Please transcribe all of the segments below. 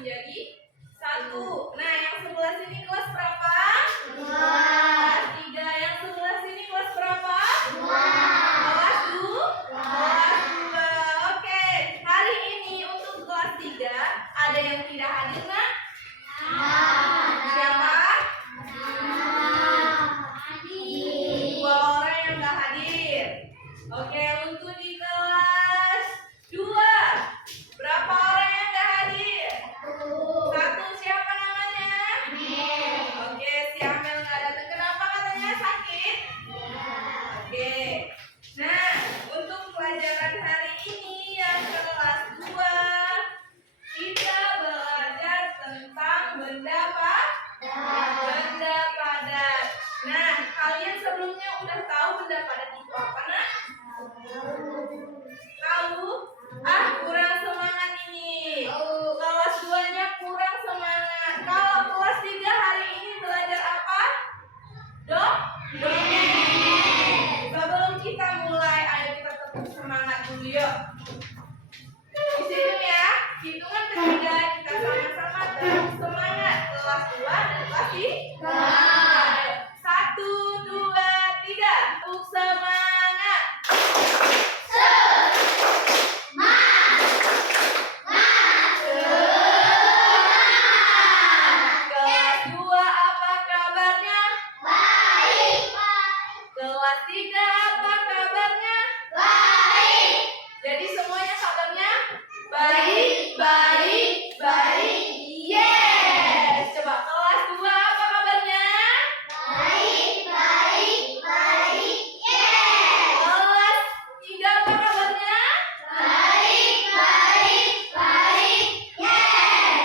menjadi 1. Nah, yang sebelah sini kelas berapa? 2. Kelas 3. Yang sebelah sini kelas berapa? 2. Kelas 2. Kelas 2. Oke, hari ini untuk kelas 3 ada yang tidak hadir, nak? Siapa? Dua orang yang nggak hadir. Oke, untuk di kelas 2 berapa orang yang nggak hadir? 1. Siapa namanya? Oke, si Amel nggak datang. Kenapa katanya sakit? Oke. Nah, untuk pelajaran hari ini yang kelas 2 kita belajar tentang benda benda padat. Nah, kalian sebelumnya udah tahu benda padat itu apa, nak? Tahu? Kurang semangat ini. Kelas 2-nya kurang semangat. Kalau kelas 3 hari ini belajar apa? Dongeng. Sebelum kita mulai, ayo kita tetap semangat dulu yuk. Disitu ya, hitungan ketiga kita sama-sama terus semangat. Kelas 2 dan kelas 3. 1, 2, 3. Untuk semangat. Kelas 2 apa kabarnya? Kelas 3 apa kabarnya? Jadi semuanya kabarnya baik, baik, baik. Yes. Coba kelas 2 apa kabarnya? Kelas 3 apa kabarnya?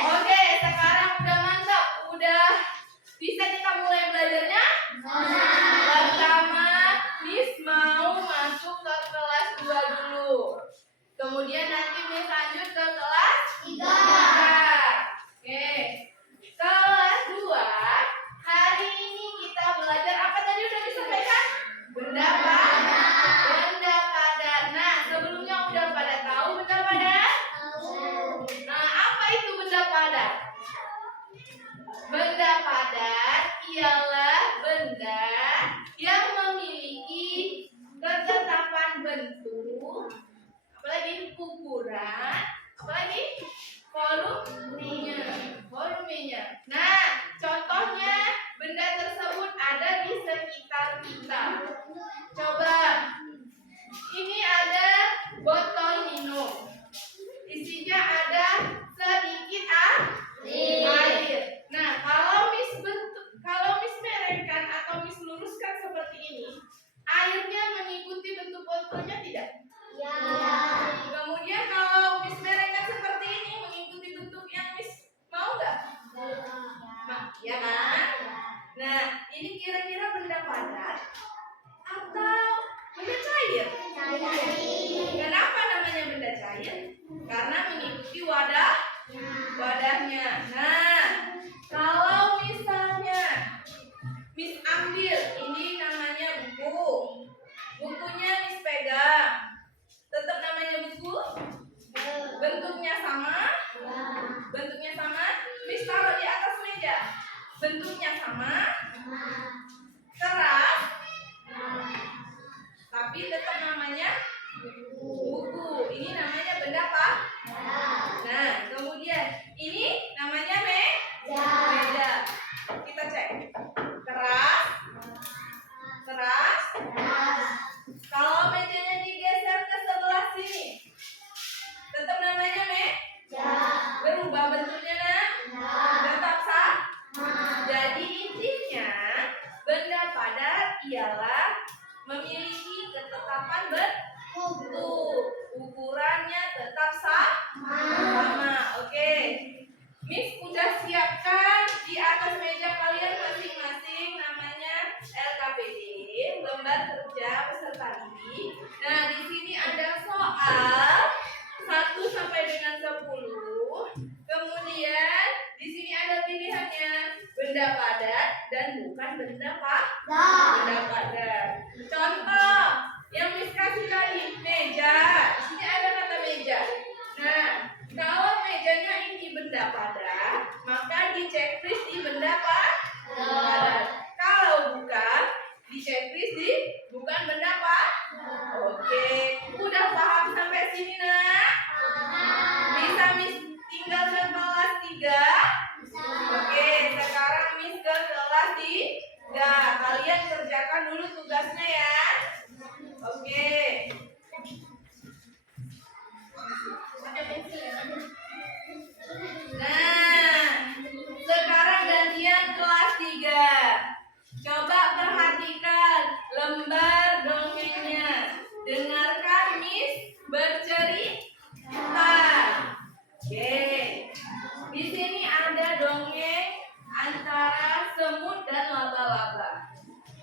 Oke, sekarang udah mantap. Udah bisa kita mulai belajarnya? Pertama, Miss mau masuk ke kelas 2 dulu. Kemudian nanti Miss lanjut ke kelas 3. Oke. Kelas 2, hari ini kita belajar apa tadi udah disampaikan? Benda padat. Nah, sebelumnya udah pada tahu benda padat? Nah, apa itu benda padat? Benda padat ialah benda yang memiliki ketetapan bentuk, apalagi ukuran, apalagi volumenya. Nah, contohnya benda tersebut ada di sekitar kita. Coba, ini ada botol minum. Isinya ada sedikit air. Nah, kalau Miss merengkan atau Miss luruskan seperti ini, airnya mengikuti bentuk botolnya tidak? Kemudian kalau Miss merengkan seperti ini, mengikuti bentuk yang Miss mau nggak? Ya kan? Nah, ini kira-kira benda padat atau benda cair? Kenapa namanya benda cair? Karena mengikuti wadahnya. Nah, kalau misalnya Miss ambil, ini namanya buku. Bukunya Miss pegang. Tetap namanya buku? Bentuknya sama? Miss taruh di atas meja. Bentuknya sama? Keras? Tapi tetap namanya buku. Ini namanya benda apa? Nah, kemudian ini namanya meja. Kita cek. Keras? Kalau mejanya digeser ke sebelah sini, tetap namanya meja. Berubah bentuknya, nak? Tetap sama. Jadi intinya benda padat ialah memiliki ketetapan bentuk, ukurannya tetap sama. Oke. Miss udah siapkan di atas meja kalian masing-masing namanya LKPD, lembar kerja peserta didik. Nah, di sini ada soal 1 sampai dengan 10. Kemudian di sini ada pilihannya benda padat dan bukan benda padat. Contoh yang Miss kasih tadi meja. Di sini ada kata meja. Nah, kalau mejanya ini benda padat, di checklist di benda padat. Kalau bukan, di checklist di bukan benda padat. Oke, udah paham sampai sini nak? Bisa Miss tinggal ke kelas 3? Oke, sekarang Miss ke kelas 3. Kalian kerjakan dulu tugasnya ya. Oke. Nah, sekarang gantian kelas 3. Coba perhatikan lembar dongengnya. Dengarkan Miss bercerita. Oke. Di sini ada dongeng antara semut dan laba-laba.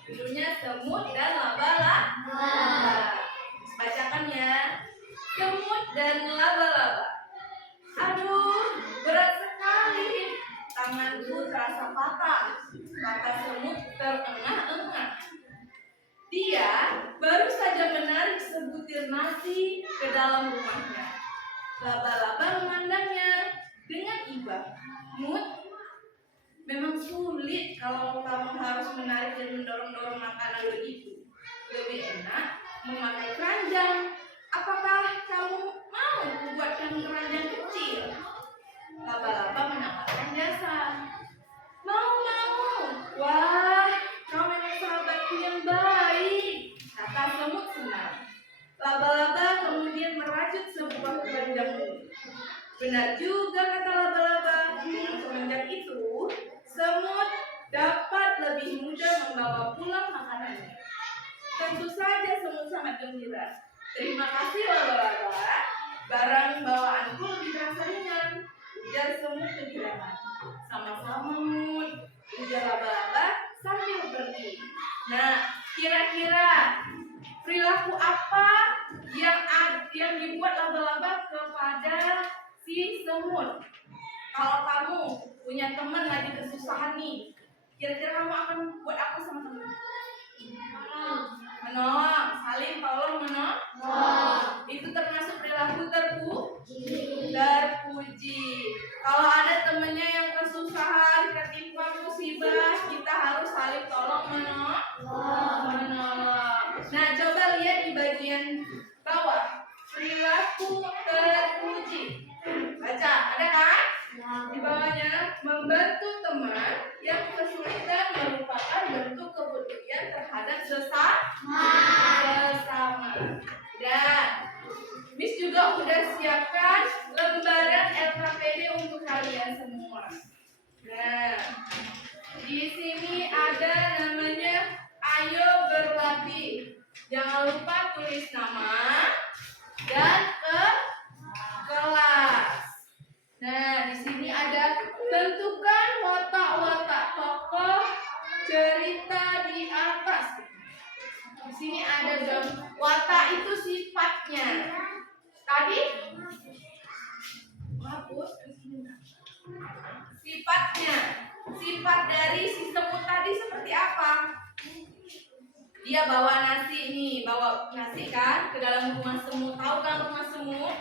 Judulnya Semut dan Laba-laba. Bacakan ya. Semut dan laba-laba. Aduh, berat sekali. Tanganku terasa patah. Kata semut terengah-engah. Dia baru saja menarik sebutir nasi ke dalam rumahnya. Laba-laba memandangnya dengan iba. Mut, memang sulit kalau kamu harus menarik dan mendorong-dorong makanan begitu. Lebih enak memakai keranjang. Apakah kamu mau membuatkan keranjang kecil? Laba-laba menawarkan jasa. Mau. Wah, kau memang sahabatku yang baik, kata semut senang. Laba-laba kemudian merajut sebuah keranjang. Benar juga kata laba-laba. Dengan keranjang itu, semut dapat lebih mudah membawa pulang makanannya. Tentu saja semut sangat gembira. Terima kasih laba-laba. Barang bawaanku lebih terasa ringan. Ujar semut kegirangan. Sama-sama Mut, ujar laba-laba sambil pergi. Nah, kira-kira perilaku apa yang dibuat laba-laba kepada si semut? Kalau kamu punya teman lagi kesusahan nih, kira-kira kamu akan buat apa sama teman? Menolong, saling tolong menolong. Itu termasuk perilaku terpuji. Kalau ada temennya yang kesusahan, ketimpa musibah, kita harus saling tolong menolong. Nah, coba lihat di bagian bawah. Perilaku terpuji. Baca, ada kan? Di bawahnya, membantu teman yang kesulitan merupakan bentuk kepedulian terhadap sesama. Dan Miss juga udah siapkan lembaran LKPD untuk kalian semua. Nah, di sini ada namanya Ayo Berlatih. Jangan lupa tulis nama dan kelas. Nah, di sini ada tentukan watak-watak tokoh cerita di atas. Di sini ada watak itu sifatnya. Tadi sifatnya. Sifat dari si semut tadi seperti apa? Dia bawa nasi kan ke dalam rumah semut. Tahu kan rumah semut?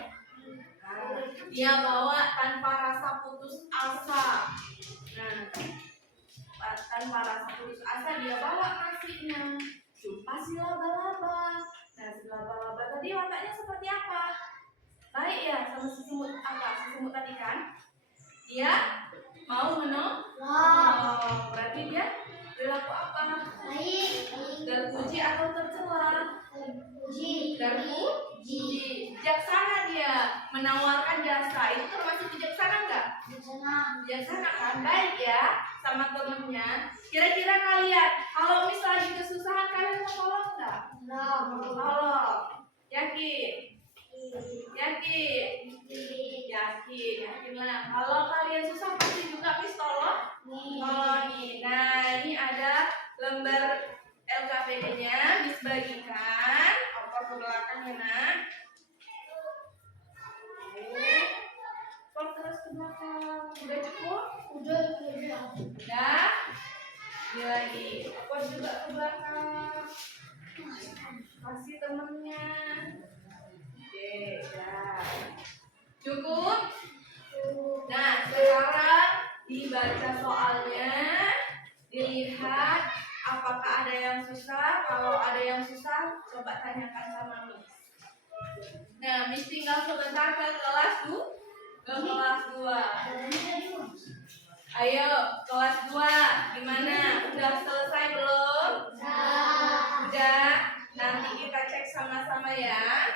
Dia bawa tanpa rasa putus asa. Nah, tanpa rasa putus asa dia bawa nasinya. Jumpa si laba-laba. Nah, si laba-laba tadi wataknya seperti apa? Baik ya sama si semut apa? Si semut tadi kan? Dia mau menolong. Berarti dia perilaku apa? Baik. Terpuji atau tercela? Terpuji. Bijaksana dia menawarkan jasa. Itu termasuk bijaksana enggak? Bijaksana kan? Baik ya sama temennya. Kira-kira kalian kalau misalnya kesusahan kalian mau tolong enggak? Tolong. Yakin? Yakinlah. Kalau kalian susah pasti juga Miss tolongin. Nah, ini ada lembar LKPD-nya Miss bagikan. Opor ke belakang ya nak. Opor terus ke belakang. Udah cukup? Udah. Ini lagi. Opor juga ke belakang. Kasih temennya. Oke, ya. Cukup? Nah, sekarang dibaca Miss tinggal sebentar ke kelas 2. Ayo, kelas 2 gimana? Udah selesai belum? Udah. Nanti kita cek sama-sama ya.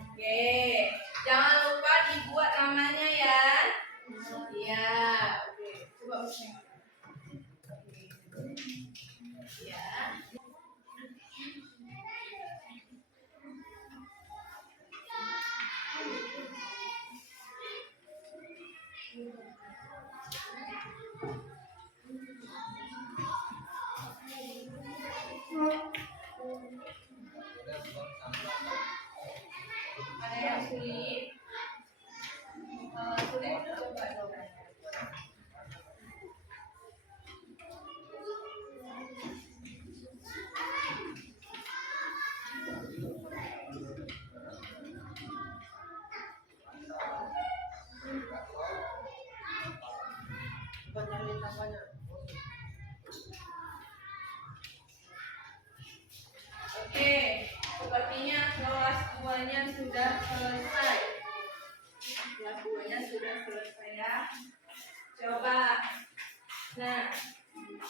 Oke. Jangan lupa dibuat namanya ya. Iya. Oke. Coba usahakan. Ya. Ada yang sulit? Sulit coba dong. Oke, sepertinya kelas 2-nya sudah selesai. Kelas 2-nya sudah selesai ya. Coba. Nah,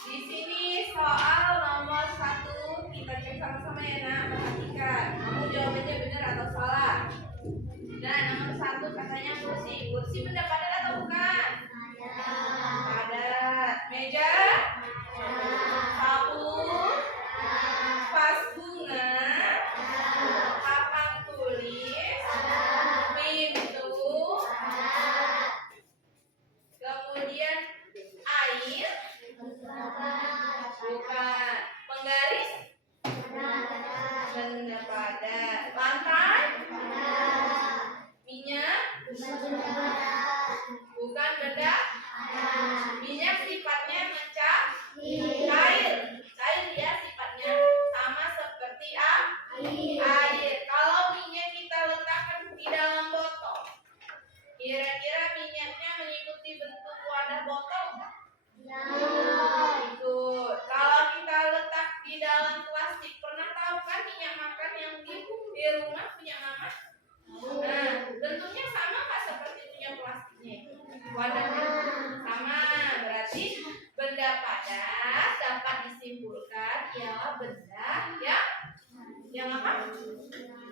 di sini soal nomor 1 kita cek sama-sama ya, Nak. Perhatikan. Kamu jawabannya benar atau salah. Nah, nomor 1 katanya kursi. Kursi benda padat atau bukan? Padat. Meja? Sapu? Vas bunga? Papan tulis? Pintu? Kemudian air? Bukan. Penggaris? Benda padat. Lantai? Minyak? Bukan benda. Minyak sifatnya cair. Cair ya sifatnya. Sama seperti air. Kalau minyak kita letakkan di dalam botol, kira-kira minyaknya mengikuti bentuk wadah botol enggak? Ikut. Kalau kita letak di dalam plastik, pernah tahu kan minyak makan yang di rumah punya mama? Nah, bentuknya sama nggak seperti punya plastiknya? Wadahnya sama. Berarti benda padat dapat disimpulkan ialah benda yang apa?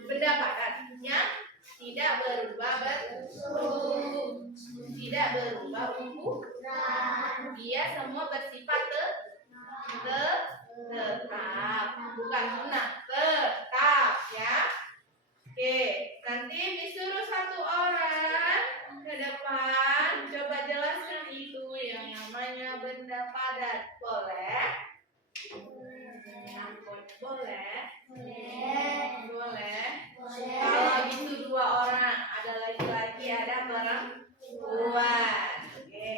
Benda padat yang tidak berubah bentuk, tidak berubah ukuran. Dia semua bersifat tetap, bukan punah, tetap ya. Oke, nanti disuruh satu orang ke depan, coba jelaskan itu yang namanya benda padat. Boleh? Boleh? Boleh. Kalau gitu 2 orang, ada laki-laki, ada perempuan. Oke.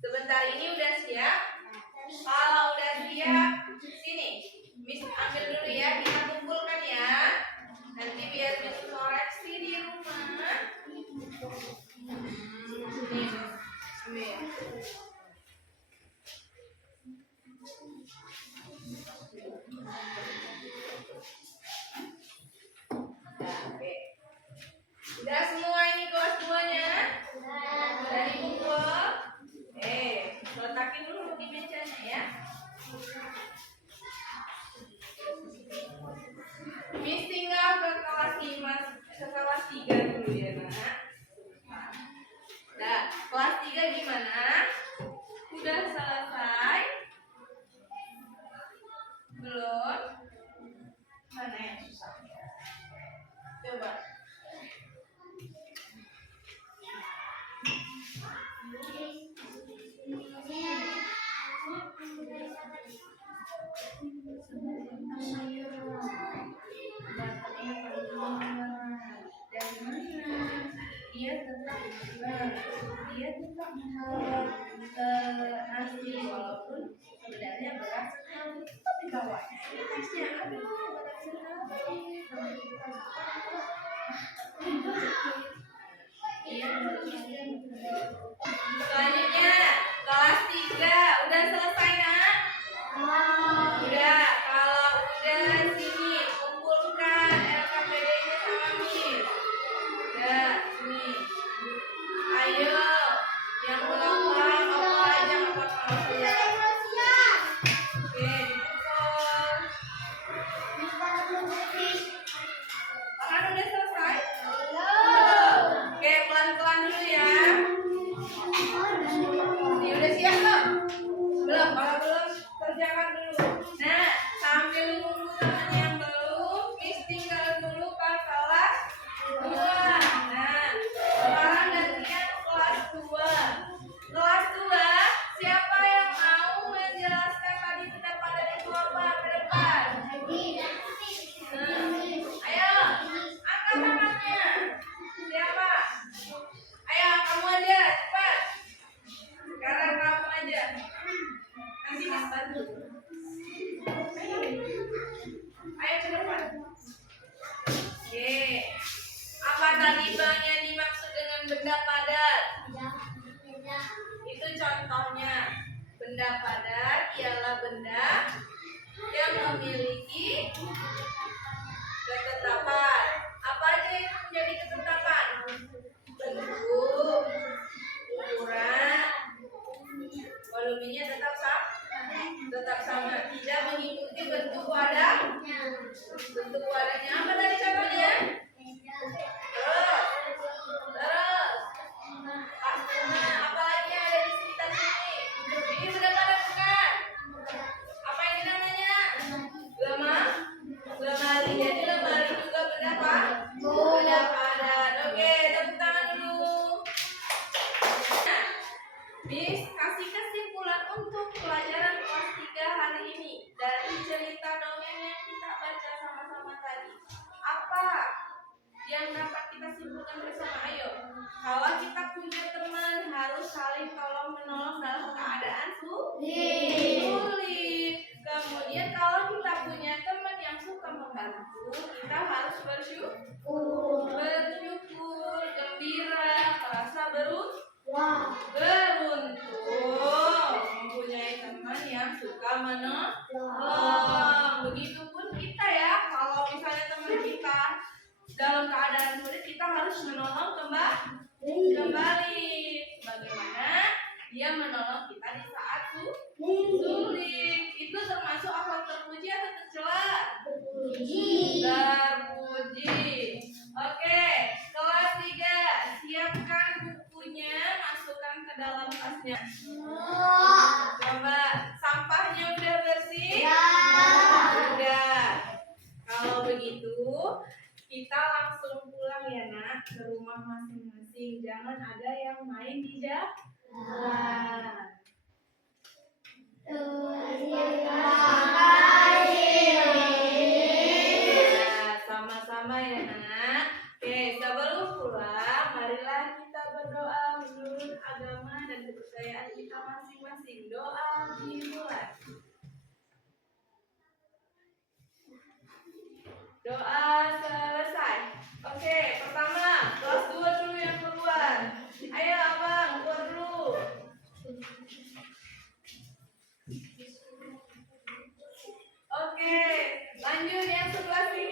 Sebentar ini udah siap? Kalau udah siap, sini. Miss ambil dulu ya, kita kumpulkan ya. Nanti biar Miss koreksi di rumah. Nih. Oke. Udah semua ini kelas 2-nya? Udah dikumpul? Letakin dulu di mejanya ya. Miss tinggal ke kelas 3 dulu ya, Nak. Nah, kelas 3 gimana? Udah selesai? Belum? Mana yang susah? Coba. Dia tetap mengalami asli walaupun sebenarnya berat sekali. Tapi bawahnya teksnya aduh berat sekali. Selanjutnya kelas 3 udah selesai Nak? Udah. Kalau udah sini kumpulkan LKPD-nya sama Miss. Yang belakang, apa aja yang belakang saya. Oke, dipukul. Tangan udah selesai? Oke, pelan-pelan dulu ya. Ini udah siap belum? Belum, kalau belum kerjakan dulu. Nah, sambil nunggu teman yang belum, Miss tinggal dulu ke kelas 2. Nah, sekarang gantian kelas 2. Kelas 2, siapa yang mau menjelaskan tadi pendapat dari apa ke depan? Nah, ayo, angkat tangannya. Siapa? Ayo, kamu aja, cepat. Sekarang kamu aja. Nanti Miss bantu. Ayo ke depan. Oke. Apa tadi Bang yang dimaksud dengan benda padat? Itu contohnya. Benda padat ialah benda yang memiliki ketetapan. Apa aja yang menjadi ketetapan? Bentuk, ukuran, volumenya tetap sama, tidak mengikuti bentuk wadah. Bentuk wadahnya apa tadi contohnya? Terus, apa lagi yang ada di sekitar sini? Ini benda padat bukan? Apa ini namanya? Lemari. Jadi lemari juga benda padat. Oke, tepuk tangan dulu. Nah, Miss kasih kesimpulan untuk pelajaran kelas 3 hari ini dari cerita dongeng yang kita baca sama-sama tadi. Apa yang dapat kita simpulkan bersama? Ayo, kalau kita punya teman harus saling tolong menolong dalam keadaan sulit. Kemudian kalau kita punya teman yang suka membantu, kita harus bersyukur, gembira, merasa beruntung mempunyai teman yang suka menolong. Begitupun kita ya, kalau misalnya teman kita dalam keadaan sulit, kita harus menolong kembali. Bagaimana dia menolong kita di saat sulit. Itu termasuk akhlak terpuji atau tercela? Terpuji. Oke, kelas 3, siapkan bukunya, masukkan ke dalam tasnya. Coba, sampahnya udah bersih? Udah. Kalau begitu, kita langsung pulang ya nak, ke rumah masing-masing. Jangan ada yang main di jalan. Sama-sama ya nak. Oke, sebelum pulang, marilah kita berdoa menurut agama dan kepercayaan kita masing-masing. Doa dimulai. Doa selesai. Oke, pertama kelas 2 dulu yang keluar. Ayo abang, keluar dulu. Oke, lanjut yang sebelah sini.